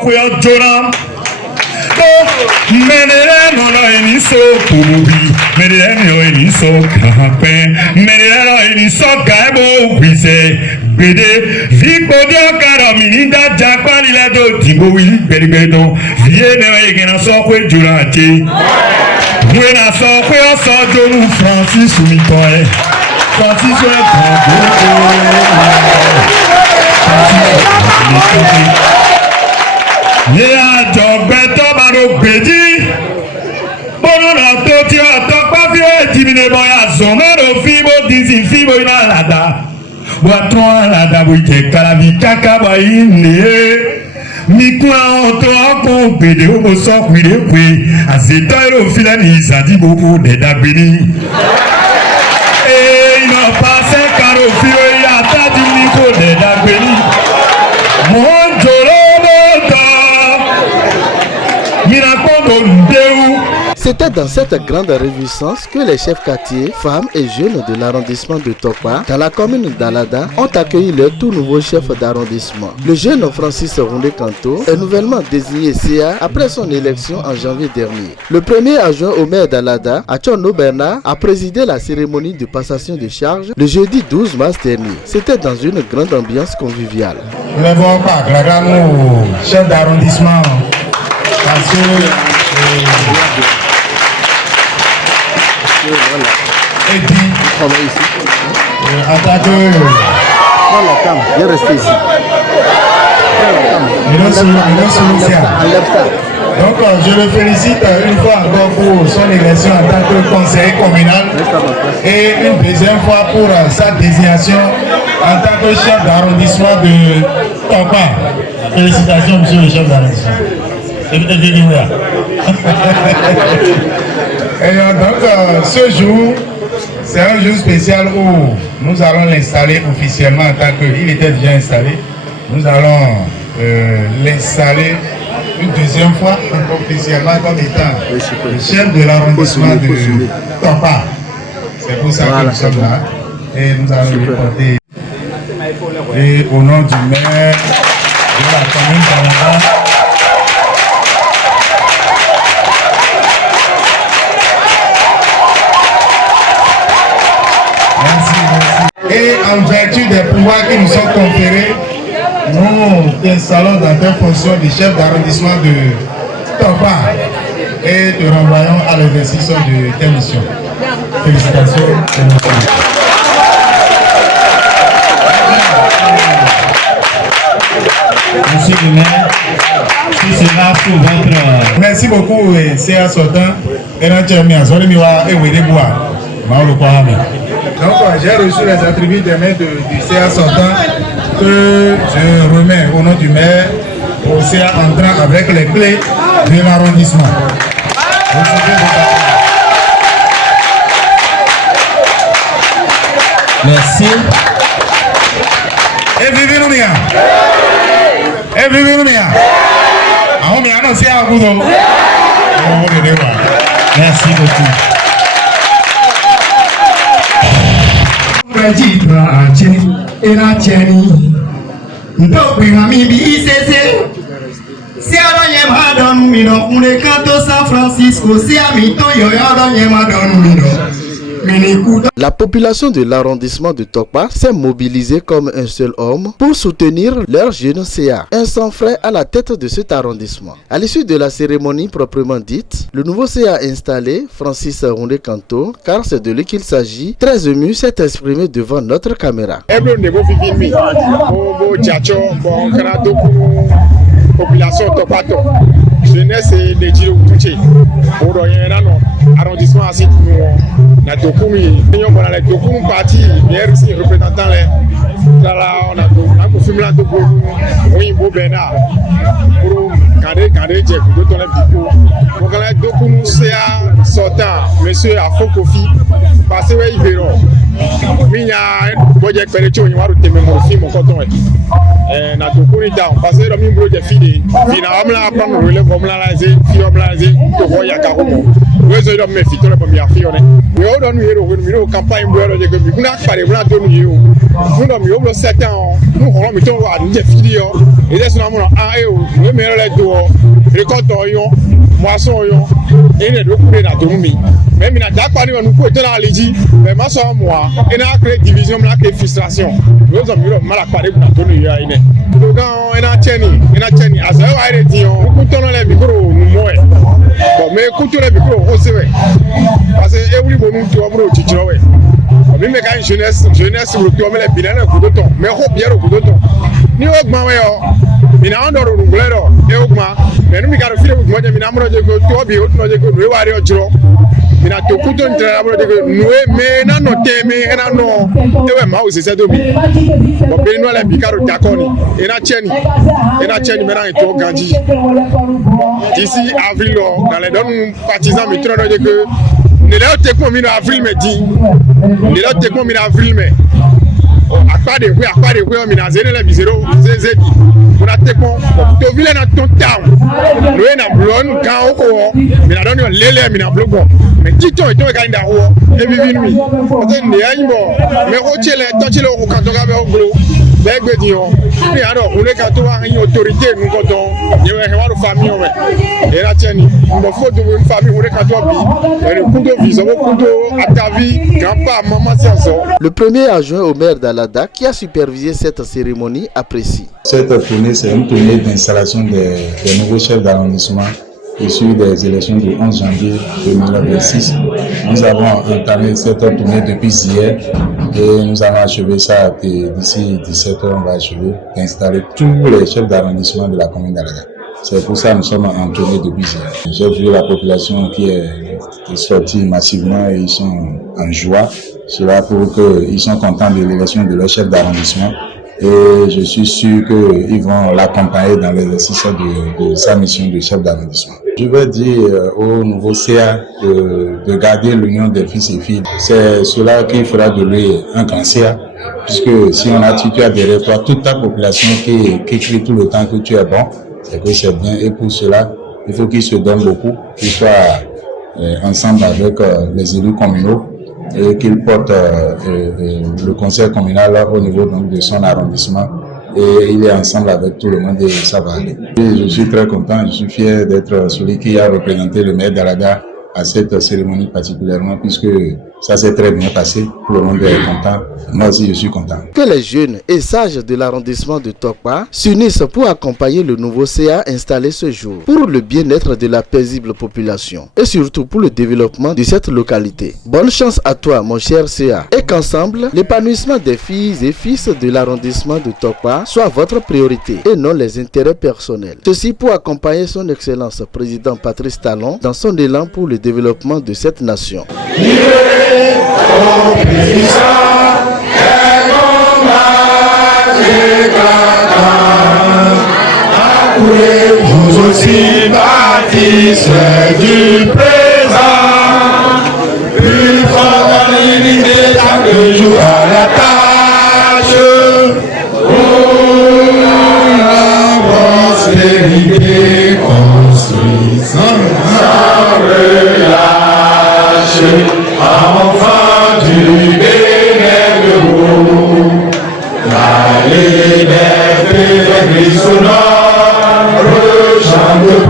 kuya jona. Menere no la iniso kubi, menere no iniso kapen, menere no iniso kaibo wise, bede vikodia karamini da jakwa lile do tibo wili bedo, vie ne egena so kwe jurati, wena so kwe oso jonu Francis Mikoe, Francis yeah, Jogbeto Baro Beji. Bono na toti o topa fi o timine boya zomero fibo dizi fibo ina lada. Boatron lada bo je kalabi kaka bo ine. Mi kwa o to ko bede o bo so kwire kwe. Azeta ro fila ni izadi bobo de dabini. Eh ina pase karo firo ya tadi ni ko de dabini. Mo jolo C'était dans cette grande réjouissance que les chefs quartiers, femmes et jeunes de l'arrondissement de Tokpa, dans la commune d'Alada, ont accueilli leur tout nouveau chef d'arrondissement. Le jeune Francis Roundé Kanto est nouvellement désigné CA après son élection en janvier dernier. Le premier adjoint au maire d'Alada, Atchono Bernard, a présidé la cérémonie de passation de charge le jeudi 12 mars dernier. C'était dans une grande ambiance conviviale. Nous n'avons pas acclamé chef d'arrondissement parce que et puis en tant que viens rester ici. Donc je le félicite une fois encore pour son élection en tant que conseiller communal et une deuxième fois pour sa désignation en tant que chef d'arrondissement de Tokpa. Félicitations monsieur le chef d'arrondissement. Et donc ce jour, c'est un jour spécial où nous allons l'installer officiellement en tant qu'il était déjà installé. Nous allons l'installer une deuxième fois officiellement comme étant le chef de l'arrondissement de Tokpa. C'est pour ça que nous sommes là et nous allons lui porter. Et au nom du maire de la commune d'Alada, et en vertu des pouvoirs qui nous sont conférés, nous installons dans tes fonctions de chef d'arrondissement de Tokpa et te renvoyons à l'exercice de tes missions. Félicitations et merci. Monsieur le maire, si cela pour votre... Merci beaucoup, C.A. Sotin. Et donc, j'ai reçu les attributs des maires du CA sortant que je remets au nom du maire au CA entrant avec les clés de l'arrondissement. Merci. Et vivez nous bien. Et vivez nous bien. Merci beaucoup. La population de l'arrondissement de Tokpa s'est mobilisée comme un seul homme pour soutenir leur jeune CA, un sang frais à la tête de cet arrondissement. À l'issue de la cérémonie proprement dite, le nouveau CA installé, Francis Roundé Kanto, car c'est de lui qu'il s'agit, très ému, s'est exprimé devant notre caméra. Population Topato, jeunesse et les Djiroutouché, pour arrondissement ainsi que la Dokumi, on a les Dokumi parti, les représentants, on a confirmé la Dokumi, oui, Beau Bernard, pour garder, j'ai d'autres les Dokumi, pour que la Dokumi sortant, monsieur Afo Kofi, parce que il verra. Minya, boje kperecho ni waru teme mo fi mo koton na to kuri down parce que mi bro je fini fina amla prendre le relève comme la zé fi amla zé to ko ya ka ko mo wezo do me fi to le bo mi afi one we o do nu hero we mi campagne bro do je ko mi kuna pare bro do nu yo nu do mi o bro 7 ans nu ho mi to wa ni je fini yo e de suna mo ah e o we me le do record yo moisson yo e ne do kure na to mi même na dakpa ni onu ko to na leji mais ma so moi et na créé division na créé frustration nous sommes miro mala pare na to ni ya ine to gan ina cheni asa wa ire ti on ku to no le micro nu mo e bon mais ku to le micro o se we parce que e wuli bo nu to bro ti jiro we mi me ka jeunesse bro to me le binana ku do ton mais ho biero ku do ton ni o gba we yo ina on do ru glero e o gba mais nu mi ka ro fire ku mo je mi na mo je ko to bi o to je ko nu wa ri o jiro ina to kuto ntra bro de noe me na no teme ena no ewe ma osese do bi bo be no le bi karo takoni ina cheni me na to ganji d'ici avril dans les don partisans mi tro de que ne le te ko mi no avril me di ne le te ko mi na avril me akpade kwe mi na zene le bi zero zedi kuna te ko to vile na ton town noe na blon kan oko mi na don yo lele mi na blogo mais tito et to ka inda ho e vivi lui parce que ne ayi bo mais o chele to chele o ka to ga be o glo be gbe di o ni aro o le ka to wa yin autorité nu ko ton ye we wa ro famille o we e la tieni mo fo do une famille o le ka to bi e ku do visa o ku do atavi grandpa maman senso. Le premier adjoint au maire d'Alada qui a supervisé cette cérémonie apprécie. Cette tournée, c'est une tournée d'installation des nouveaux chefs d'arrondissement issus des élections du 11 janvier 2026. Nous avons entamé cette tournée depuis hier et nous allons achever ça d'ici 17h. On va achever d'installer tous les chefs d'arrondissement de la commune d'Alada. C'est pour ça que nous sommes en tournée depuis hier. J'ai vu la population qui est sortie massivement et ils sont en joie. Cela pour qu'ils sont contents de l'élection de leur chef d'arrondissement. Et je suis sûr qu'ils vont l'accompagner dans l'exercice de sa mission de chef d'arrondissement. Je veux dire au nouveau CA de garder l'union des fils et filles. C'est cela qu'il fera de lui un grand CA. Puisque si tu as derrière toi toute ta population qui crie tout le temps que tu es bon, c'est que c'est bien. Et pour cela, il faut qu'ils se donnent beaucoup, qu'ils soient ensemble avec les élus communaux et qu'il porte le conseil communal au niveau donc, de son arrondissement et il est ensemble avec tout le monde et ça va aller. Et je suis très content, je suis fier d'être celui qui a représenté le maire d'Alada à cette cérémonie particulièrement puisque ça s'est très bien passé, tout le monde est content, moi aussi je suis content. Que les jeunes et sages de l'arrondissement de Tokpa s'unissent pour accompagner le nouveau CA installé ce jour, pour le bien-être de la paisible population et surtout pour le développement de cette localité. Bonne chance à toi mon cher CA et qu'ensemble, l'épanouissement des filles et fils de l'arrondissement de Tokpa soit votre priorité et non les intérêts personnels. Ceci pour accompagner son excellence président Patrice Talon dans son élan pour le développement de cette nation. Vous aussi bâtissez du présent, plus fort dans l'unité chaque jour à la tâche, pour la prospérité construite sans relâche, enfant du Bénévole, la liberté des sonores chante